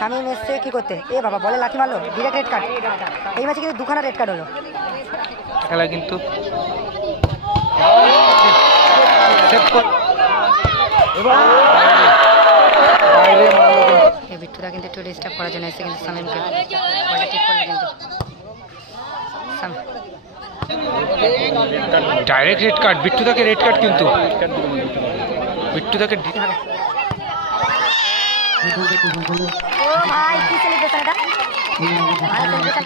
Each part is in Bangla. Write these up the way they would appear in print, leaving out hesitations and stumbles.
শামীম এসছে কি করতে? এ বাবা বলে লাথি মারলো, ডিরেক্ট রেড কার্ড। এই ম্যাচে কিন্তু দুখানা রেড কার্ড হলো। খেলা কিন্তু বিট্টুদা কিন্তু একটু ডিস্টার্ব করার জন্য এসে কিন্তু শামীমকে বলটা ঠিক করলো কিন্তু ডাইরেক্ট রেড কার্ড, বিট্টুদাকে রেড কার্ড কিন্তু বিট্টুদাকে ও ভাই কি সেলিব্রেশন এটা, ভাই সেলিব্রেশন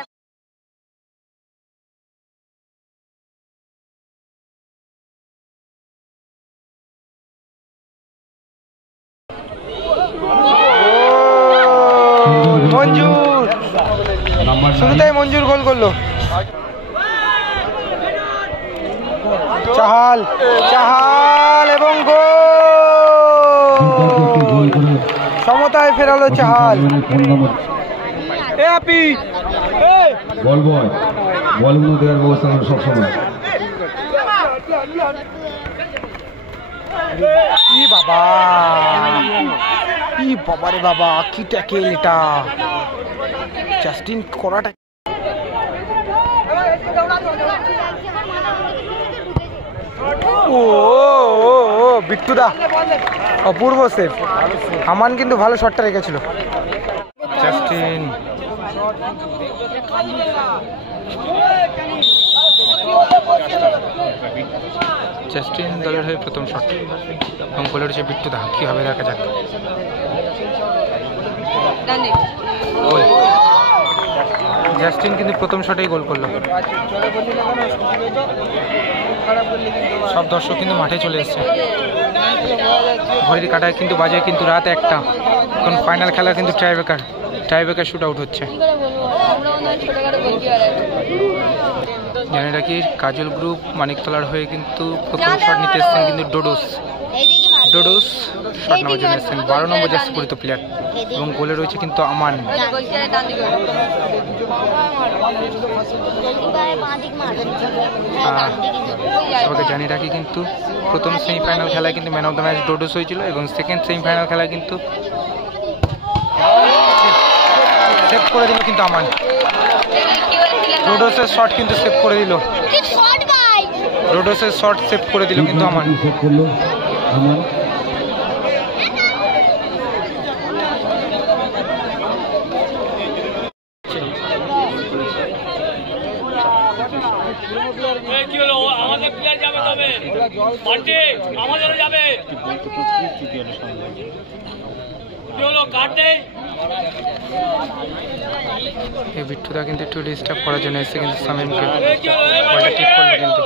মঞ্জুর, শুরুতেই মঞ্জুর গোল করলো। চাহাল চাহাল এবং গোল, সমতায় ফেরালো চাহাল। বল বয় বলগুলো দেওয়ার ব্যবস্থা করে সবসময়। কি বাবা, কি বাবা রে বাবা, কি ট্যাকেল এটা, জাস্টিন করাটা। ও বিট্টুদা অপূর্ব সেভ। আমান কিন্তু ভালো শটটা রেখেছিল। জাস্টিন জাস্টিন দলের হয়ে প্রথম শট এবং গোল হচ্ছে বিট্টুদা। কি হবে দেখা যাক। গোল, জাস্টিন কিন্তু প্রথম শটেই গোল করলো। সব দর্শক কিন্তু মাঠে চলে এসছে। ঘড়ির কাটায় কিন্তু বাজে কিন্তু রাত 1টা। এখন ফাইনাল খেলা কিন্তু টাইব্রেকার শুট আউট হচ্ছে। জানি রাখি কাজল গ্রুপ মানিকতলার হয়ে কিন্তু প্রথম শট নিতে এসছেন কিন্তু ডোডোস শট নেওয়ার জন্য এসছেন। 12 নম্বর জার্সি পরিত প্লেয়ার এবং গোলে রয়েছে কিন্তু আমান। সবাইকে জানিয়ে রাখি কিন্তু প্রথম সেমিফাইনাল খেলায় কিন্তু ম্যান অফ দ্য ম্যাচ ডোডোস হয়েছিল এবং সেকেন্ড সেমিফাইনাল খেলায় কিন্তু সেভ করে দিল কিন্তু আমান। রোডোসের শট কিন্তু সেভ করে দিল, রোডোসের শট সেভ করে দিল কিন্তু আমান। আমাদের প্লেয়ার যাবে, তবে আমাদেরও যাবে। বিট্টুদা কিন্তু একটু ডিস্টার্ব করার জন্য এসে কিন্তু শামীমকে বলটা ঠিক করলো কিন্তু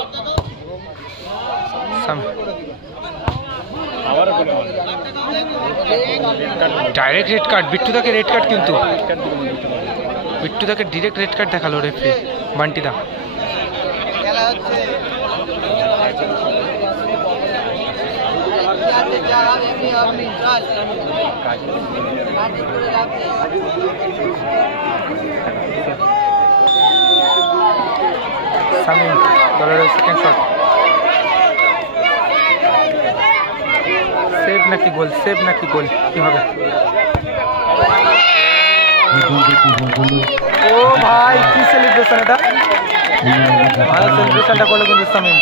ডাইরেক্ট রেড কার্ড, বিট্টুদাকে রেড কার্ড কিন্তু বিট্টুদাকে ডিরেক্ট রেড কার্ড দেখালো রেফারি বান্টিদা। শামীম দলের সেকেন্ড শট, সেভ নাকি গোল, সেভ নাকি গোল, কি হবে? ও ভাই কি সেলিব্রেশন এটা, ভালো সেলিব্রেশনটা করলো কিন্তু শামীম।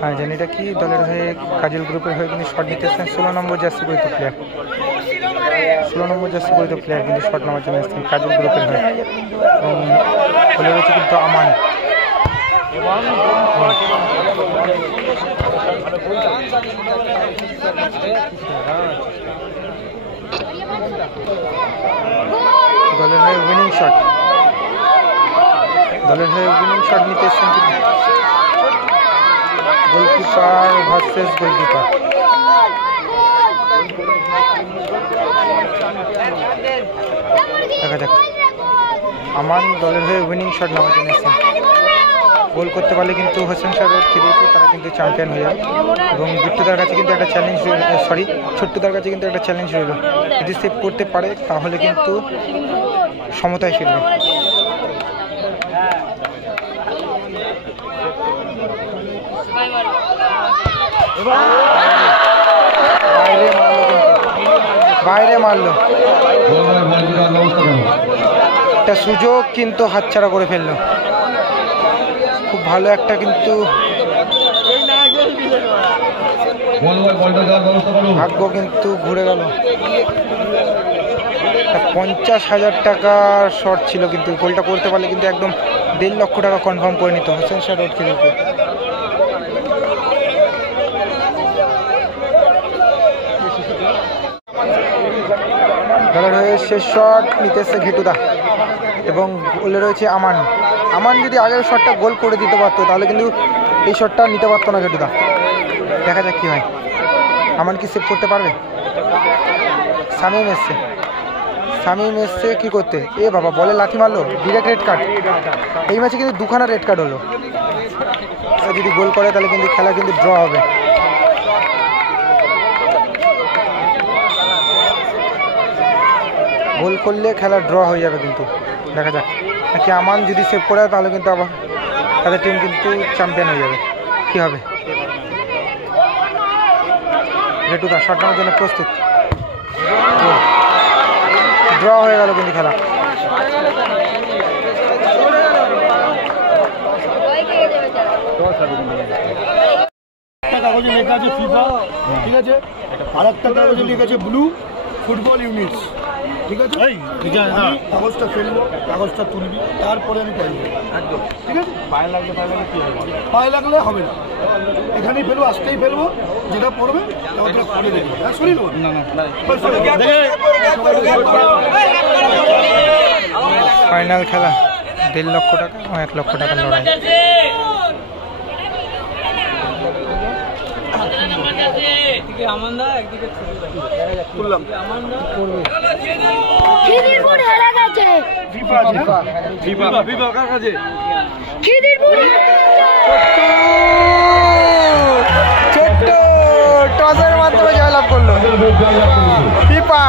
হ্যাঁ জানি এটা কি দলের হয়ে কাজল গ্রুপের হয়ে কিন্তু শট নিতে এসেছেন 16 নম্বর জার্সি পরিত প্লেয়ার, 16 নম্বর জার্সি পরিত প্লেয়ার কিন্তু শট নেওয়ার জন্য এসেছেন কাজল গ্রুপের হয়ে এবং বলে রয়েছে কিন্তু আমান। দলের হয়ে উইনিং শট, দলের হয়ে উইনিং শট নিতে এসেছেন কিন্তু গোলকিপার ভার্সেস গোলকিপার। দেখা যাক, আমান দলের হয়ে উইনিং শট নেওয়ার জন্য এসেছেন। গোল করতে পারলে কিন্তু হোসেন শাহ রোড খিদিরপুর তারা কিন্তু চ্যাম্পিয়ন হয়ে যাবে। এবং বিট্টুদার কাছে কিন্তু একটা চ্যালেঞ্জ রইল, সরি ছোট্টুদার কাছে কিন্তু একটা চ্যালেঞ্জ রইল, যদি সেভ করতে পারে তাহলে কিন্তু সমতায় ফিরবে। বাইরে মারলো, একটা সুযোগ কিন্তু হাতছাড়া করে ফেললো। খুব ভালো একটা কিন্তু ভাগ্য কিন্তু ঘুরে গেল। 50,000 টাকার শর্ট ছিল, কিন্তু গোলটা করতে পারলে কিন্তু একদম 1.5 লক্ষ টাকা কনফার্ম করে নিত হোসেন শাহ রোড খিদিরপুর। শেষ শট নিতে এসছে ঘেটুদা এবং গোলে রয়েছে আমান। আমান যদি আগের শটটা গোল করে দিতে পারতো তাহলে কিন্তু এই শটটা নিতে পারতো না ঘেটুদা। দেখা যাক কি হয়, আমান কি সেভ করতে পারবে। শামীম এসছে, শামীম এসছে কি করতে, এ বাবা বলে লাথি মারলো, ডিরেক্ট রেড কার্ড। এই ম্যাচে কিন্তু 2খানা রেড কার্ড হলো। যদি গোল করে তাহলে কিন্তু খেলা কিন্তু ড্র হবে। গোল করলে খেলা ড্র হয়ে যাবে কিন্তু, দেখা যাক নাকি আমান যদি সেভ করে তাহলে কিন্তু আবার তাদের টিম কিন্তু চ্যাম্পিয়ন হয়ে যাবে। কি হবে, ঘেটুদা শট নেওয়ার জন্য প্রস্তুত, ড্র হয়ে গেল কিন্তু খেলা। কাগজে লেখা আছে ফিফা, ঠিক আছে, আর একটা কাগজে লেখা আছে ব্লু ফুটবল ইউনিটস, ঠিক আছে। আমি কাগজটা ফেলবো, কাগজটা তুলবি, তারপরে আমি পাইব, ঠিক আছে। পায়ে লাগলে কি হবে, পায়ে লাগলে হবে না, এখানেই ফেলবো, আজকেই ফেলবো, যেটা পড়বে ওটা খুলে দেখবো। হ্যাঁ সরি নেবো ফাইনাল খেলা 1.5 লক্ষ টাকা এবং 1 লক্ষ টাকার লড়াই। খিদিরপুর হেরে গেছে, খিদিরপুর ছোট্ট টসের মাধ্যমে জয়লাভ করলো ফিফা।